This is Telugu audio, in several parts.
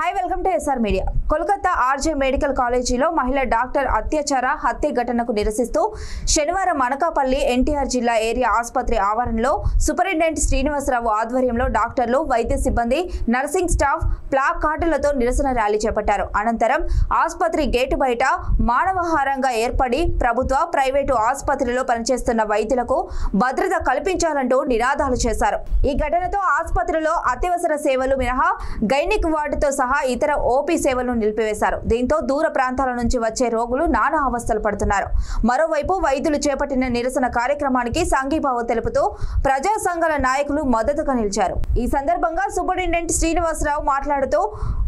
High welcome to SR media Kolkata RG medical कालेजीలో महिला डाक्टर अत्याचार हत्या घटनకు నిరసిస్తూ శనివారం అనకాపల్లి ఎన్టీఆర్ జిల్లా ఏరియా ఆసుపత్రి ఆవరణలో సూపరింటెండెంట్ శ్రీనివాసరావు ఆధ్వర్యంలో డాక్టర్లు వైద్య సిబ్బంది నర్సింగ్ స్టాఫ్ ప్లాక్ కార్డులతో నిరసన ర్యాలీ చేపట్టారు. అనంతరం ఆసుపత్రి గేటు బయట మానవహారంగా ఏర్పడి ప్రభుత్వ ప్రైవేటు ఆసుపత్రిలో పనిచేస్తున్న వైద్యులకు భద్రత కల్పించాలంటూ నినాదాలు చేశారు. ఈ ఘటనతో ఆసుపత్రిలో అత్యవసర సేవలు మినహా గైనిక్ వార్డుతో సహా ఇతర ఓపీ సేవలను నిలిపివేశారు. దీంతో దూర ప్రాంతాల నుంచి వచ్చే రోగులు నానా అవస్థలు పడుతున్నారు. మరోవైపు వైద్యులు చేపట్టిన నిరసన కార్యక్రమానికి సంఘీభావం తెలుపుతూ ప్రజా సంఘాల నాయకులు మద్దతుగా నిలిచారు. ఈ సందర్భంగా సూపరింటెండెంట్ శ్రీనివాసరావు మాట్లాడుతూ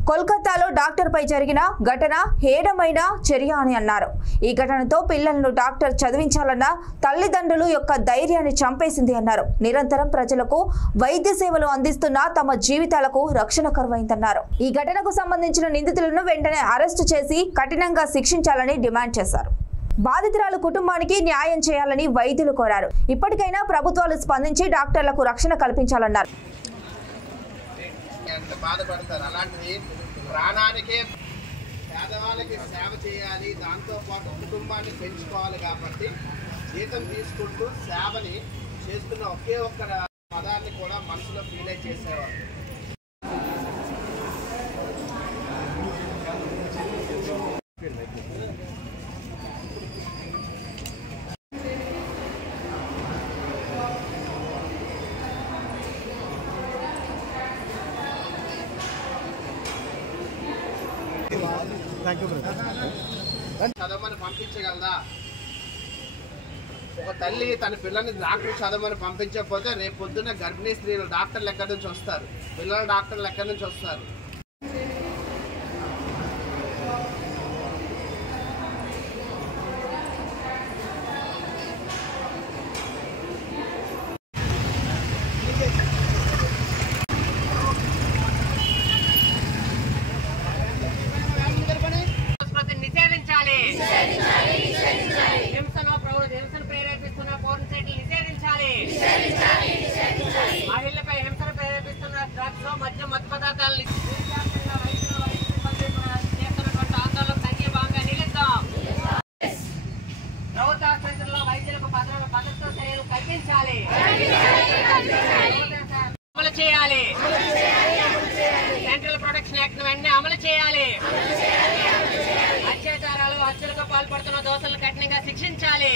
కోల్కతాలో డాక్టర్ పై జరిగిన ఘటన హేయమైన చర్య అని అన్నారు. ఈ ఘటనతో పిల్లలను డాక్టర్ చదివించాలన్న తల్లిదండ్రులు యొక్క ధైర్యాన్ని చంపేసింది అన్నారు. నిరంతరం ప్రజలకు వైద్య సేవలు అందిస్తున్న తమ జీవితాలకు రక్షణ కరువైందన్నారు. ఈ ఘటనకు సంబంధించిన నిందితులను వెంటనే అరెస్టు చేసి కఠినంగా శిక్షించాలని డిమాండ్ చేశారు. బాధితురాలు కుటుంబానికి న్యాయం చేయాలని వైద్యులు కోరారు. ఇప్పటికైనా ప్రభుత్వాలు స్పందించి డాక్టర్లకు రక్షణ కల్పించాలన్నారు. బాధపడతారు. అలాంటిది ప్రాణానికే పేదవాళ్ళకి సేవ చేయాలి, దాంతోపాటు కుటుంబాన్ని పెంచుకోవాలి కాబట్టి జీతం తీసుకుంటూ సేవని చేస్తున్న ఒకే ఒక్క పదాన్ని కూడా మనసులో ఫీల్ చేసేవారు. చదవమని పంపించగలదా? ఒక తల్లి తన పిల్లల్ని డాక్టర్ చదవమని పంపించకపోతే రేపు పొద్దున్న గర్భిణీ స్త్రీలు డాక్టర్లు ఎక్కడి నుంచి వస్తారు, పిల్లల డాక్టర్లు ఎక్కడి నుంచి వస్తారు? మహిళలపై హింసను ప్రేరేపిస్తున్న డ్రగ్స్ మద్య మత్తు పదార్థాలను చేస్తున్నటువంటి ఆందోళన సంఘీభావంగా నిలుద్దాం. ప్రభుత్వ ఆసుపత్రుల్లో వైద్యులకు భద్రతా చర్యలు కల్పించాలి, అమలు చేయాలి. సెంట్రల్ ప్రొటెక్షన్ యాక్ట్ వెంటనే అమలు చేయాలి. అత్యాచారాలు హత్యలకు పాల్పడుతున్న దోషులను కఠినంగా శిక్షించాలి.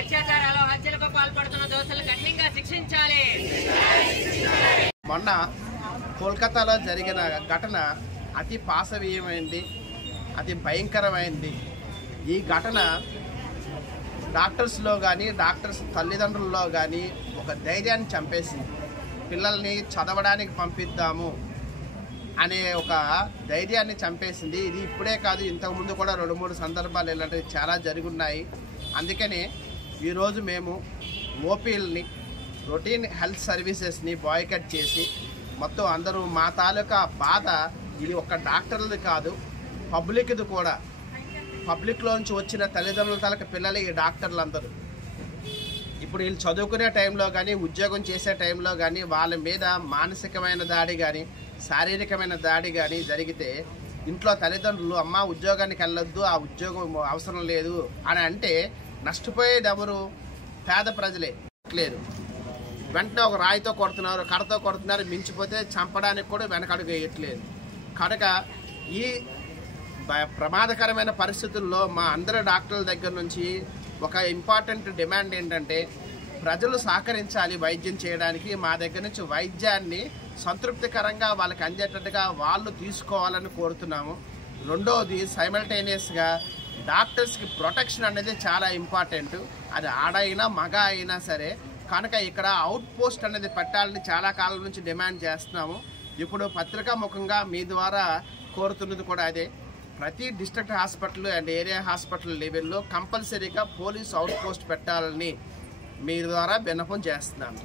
అత్యాచారాలు హత్యలకు పాల్పడుతున్న దోషులను కఠినంగా శిక్షించాలి. మొన్న కోల్కతాలో జరిగిన ఘటన అతి పాశవీయమైంది, అతి భయంకరమైంది. ఈ ఘటన డాక్టర్స్లో కానీ డాక్టర్స్ తల్లిదండ్రుల్లో కానీ ఒక ధైర్యాన్ని చంపేసింది. పిల్లల్ని చదవడానికి పంపిద్దాము అనే ఒక ధైర్యాన్ని చంపేసింది. ఇది ఇప్పుడే కాదు, ఇంతకుముందు కూడా 2-3 సందర్భాలు ఇలాంటివి చాలా జరుగున్నాయి. అందుకనే ఈరోజు మేము ఓపీలని, రొటీన్ హెల్త్ సర్వీసెస్ని బాయ్కట్ చేసి మొత్తం అందరూ మా తాలూకా బాధ ఇది ఒక డాక్టర్లది కాదు, పబ్లిక్ది కూడా. పబ్లిక్లోంచి వచ్చిన తల్లిదండ్రుల తాలూకా పిల్లలు ఈ డాక్టర్లు అందరూ ఇప్పుడు వీళ్ళు చదువుకునే టైంలో కానీ ఉద్యోగం చేసే టైంలో కానీ వాళ్ళ మీద మానసికమైన దాడి కానీ శారీరకమైన దాడి కానీ జరిగితే ఇంట్లో తల్లిదండ్రులు అమ్మ ఉద్యోగానికి వెళ్ళొద్దు, ఆ ఉద్యోగం అవసరం లేదు అని అంటే నష్టపోయేది ఎవరు? పేద ప్రజలే. లేదు, వెంటనే ఒక రాయితో కొడుతున్నారు, కర్రతో కొడుతున్నారు, మించిపోతే చంపడానికి కూడా వెనకడుగు వేయట్లేదు. కనుక ఈ ప్రమాదకరమైన పరిస్థితుల్లో మా అందరి డాక్టర్ల దగ్గర నుంచి ఒక ఇంపార్టెంట్ డిమాండ్ ఏంటంటే ప్రజలు సహకరించాలి వైద్యం చేయడానికి. మా దగ్గర నుంచి వైద్యాన్ని సంతృప్తికరంగా వాళ్ళకి అందేటట్టుగా వాళ్ళు తీసుకోవాలని కోరుతున్నాము. రెండోది, సైమల్టేనియస్గా డాక్టర్స్కి ప్రొటెక్షన్ అనేది చాలా ఇంపార్టెంట్. అది ఆడైనా మగ అయినా సరే. కనుక ఇక్కడ అవుట్ పోస్ట్ అనేది పెట్టాలని చాలా కాలం నుంచి డిమాండ్ చేస్తున్నాము. ఇప్పుడు పత్రికా ముఖంగా మీ ద్వారా కోరుతున్నది కూడా అదే. ప్రతి district hospital and area hospital లెవెల్లో కంపల్సరీగా పోలీస్ అవుట్ పోస్ట్ పెట్టాలని మీ ద్వారా విన్నపం చేస్తున్నాను.